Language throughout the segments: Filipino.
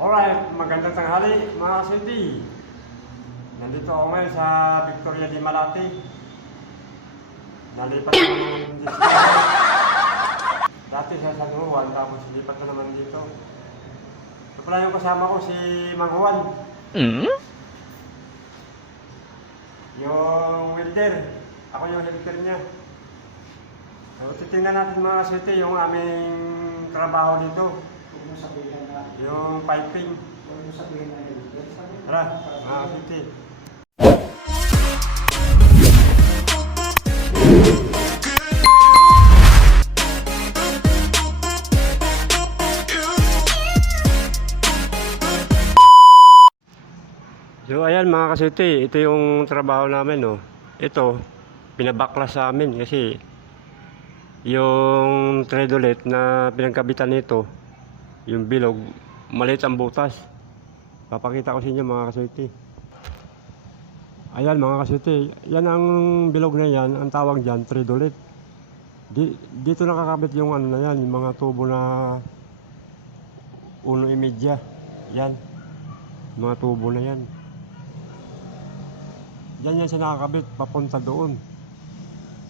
Alright, magandang tanghali mga ka-city. Nandito ako ngayon sa Victoria di Malati. Nalipat ko ng distrito. Dati sa San Juan, tapos lipat na naman dito. Ito pala yung kasama ko, si Mang Juan. Yung welder. Ako yung helper niya. So, titingnan natin mga ka-city yung aming trabaho dito. Yung piping. Tara, mga ka-city. So ayan mga ka-city, ito yung trabaho namin, no. Ito, pinabaklas sa amin kasi yung treadlet na pinagkabitan nito, yung bilog, maliit ang butas. Papakita ko sa inyo mga ka-city. Ayan mga ka-city, yan ang bilog na yan, ang tawag dyan, treadlet. Dito nakakabit yung ano na yan, yung mga tubo na 1.5. Yan, mga tubo na yan. Diyan yan siya nakakabit, papunta doon.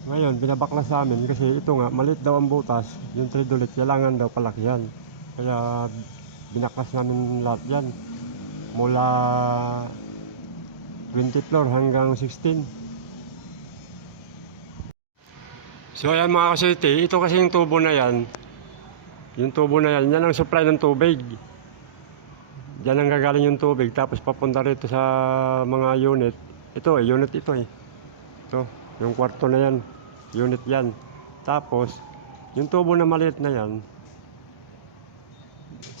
Ngayon, binabaklas sa amin kasi ito nga, maliit daw ang butas. Yung treadlet, kailangan daw palaki yan. Kaya binaklas namin lahat yan. Mula 20 floor hanggang 16. So ayan mga ka-city, ito kasi yung tubo na yan. Yung tubo na yan, yan ang supply ng tubig. Diyan ang gagaling yung tubig, tapos papunta rito sa mga unit. Ito unit ito eh. Ito, yung kwarto na yan. Unit yan. Tapos, yung tubo na maliit na yan,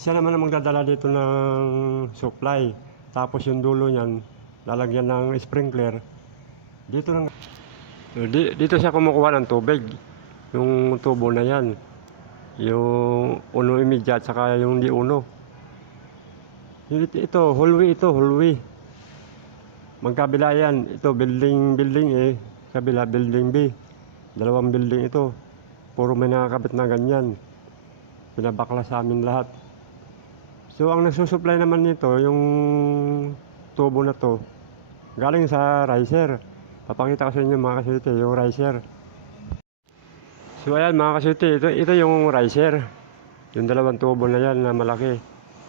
siya naman ang magdadala dito ng supply. Tapos yung dulo niyan, lalagyan ng sprinkler. Dito siya kumukuha ng tubig. Yung tubo na yan. Yung 1.5 at saka yung di 1. Ito, hallway. Magkabila yan, ito building A, kabila building B. Dalawang building ito. Puro may nakakabit na ganyan. Pinabaklas sa amin lahat. So ang nagsusupply naman nito, yung tubo na to, galing sa riser. Papakita ko sa inyo mga ka-city, yung riser. So ayan mga ka-city, ito yung riser. Yung dalawang tubo na yan na malaki.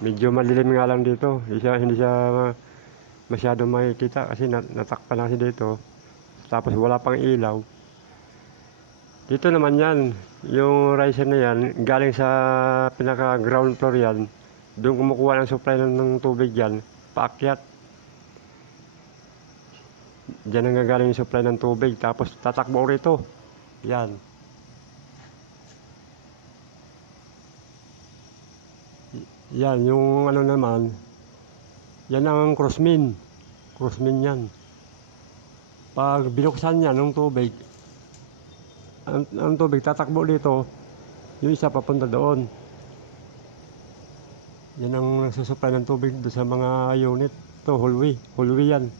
Medyo malilim nga lang dito. Hindi siya masyadong makikita kasi natakpan na kasi dito. Tapos wala pang ilaw. Dito naman yan, yung riser na yan, galing sa pinaka ground floor yan. Doon kumukuha ng supply ng tubig yan, paakyat. Diyan ang gagaling yung supply ng tubig, tapos tatakbo rito. Yan. Yan, yung ano naman, yan ang crossmin yan. Pag binuksan yan ng tubig, ang tubig tatakbo dito, yung isa papunta doon. Yan ang nagsusupply ng tubig doon sa mga unit. Ito, hallway yan.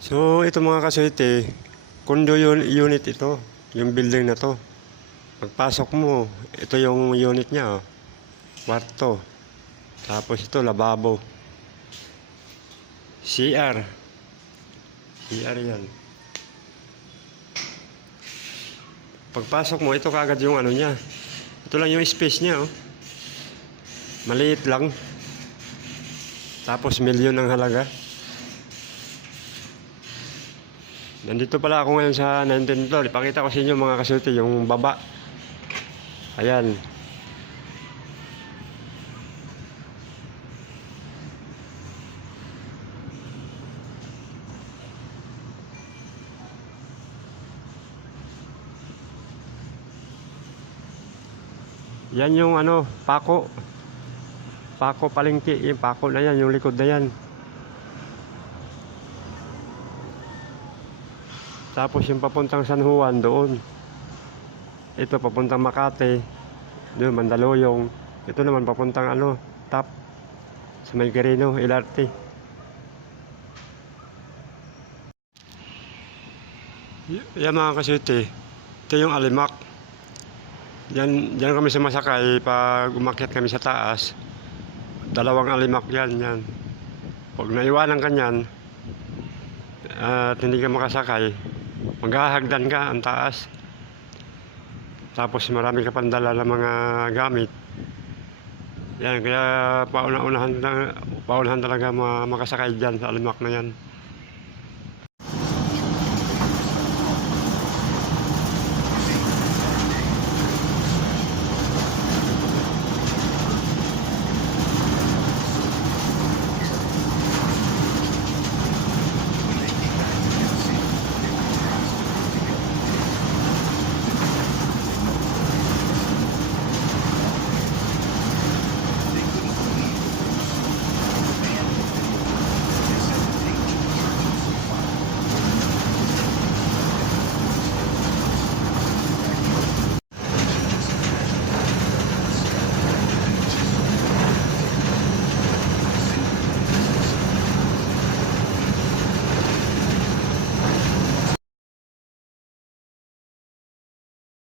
So ito mga ka-city, condo unit ito, yung building na to. Pagpasok mo, ito yung unit niya, oh. Kwarto. Tapos ito, lababo. CR yan. Pagpasok mo, ito kagad yung ano niya. Ito lang yung space niya, oh. Maliit lang. Tapos milyon ang halaga. Nandito pala ako ngayon sa 19th floor. Ipakita ko sa inyo mga ka-city yung baba. Ayan. Yan yung ano, pako palengke, yung pako na yan, yung likod na yan. Tapos yung papuntang San Juan doon. Ito papuntang Makati, doon Mandaluyong. Ito naman papuntang ano, Top, sa may Garino, LRT. Yan mga ka-city, ito yung alimak. Diyan kami sumasakay pag umakyat kami sa taas. Dalawang alimak yan. Pag naiwanan ka niyan at hindi ka makasakay, maghahagdan ka ang taas. Tapos marami ka pang dala ng mga gamit. Yan, kaya paunahan talaga makasakay dyan sa alimak na yan.